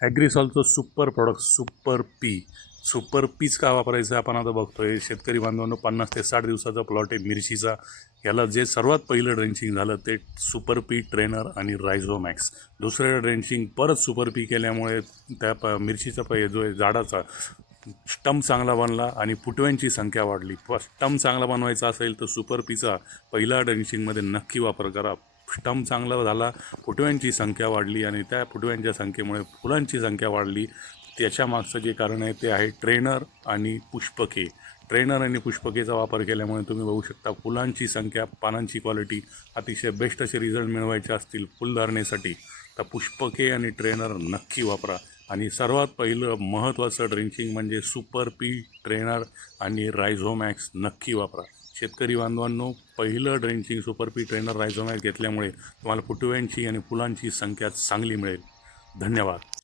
ॲग्रिसॉलचं super product super P super peach का वापरायचं आपण आता बघतोय. शेतकरी बांधवांनो पन्नास ते साठ दिवसाचा प्लॉट आहे मिरचीचा. याला जे सर्वात पहिलं ड्रेंचिंग झालं ते सुपर पी ट्रेनर आणि रायझोमॅक्स दुसरं ड्रेंचिंग परत सुपर पी केल्यामुळे त्या प मिरचीचा पै जो आहे झाडाचा स्टम चांगला बनला आणि फुटव्यांची संख्या वाढली. प चांगला बनवायचा असेल तर सुपर पीचा पहिला ड्रेंचिंगमध्ये नक्की वापर करा. स्टंप चांगला झाला फुटव्यांची संख्या वाढली आणि त्या फुटव्यांच्या संख्येमुळे फुलांची संख्या वाढली. त्याच्या मागचं जे कारण आहे ते आहे ट्रेनर आणि पुष्पके. ट्रेनर आणि पुष्पकेचा वापर केल्यामुळे तुम्ही बघू शकता फुलांची संख्या पानांची क्वालिटी अतिशय बेस्ट असे रिझल्ट मिळवायचे असतील फुलधारणेसाठी. तर पुष्पके आणि ट्रेनर नक्की वापरा. आणि सर्वात पहिलं महत्त्वाचं ड्रिंकिंग म्हणजे सुपर पी ट्रेनर आणि रायझोमॅक्स नक्की वापरा. शेतकरी बांधवांनो पहिलं ड्रेंचिंग सुपरपी ट्रेनर रायझोमॅट घेतल्यामुळे तुम्हाला फुटव्यांची आणि फुलांची संख्या चांगली मिळेल. धन्यवाद.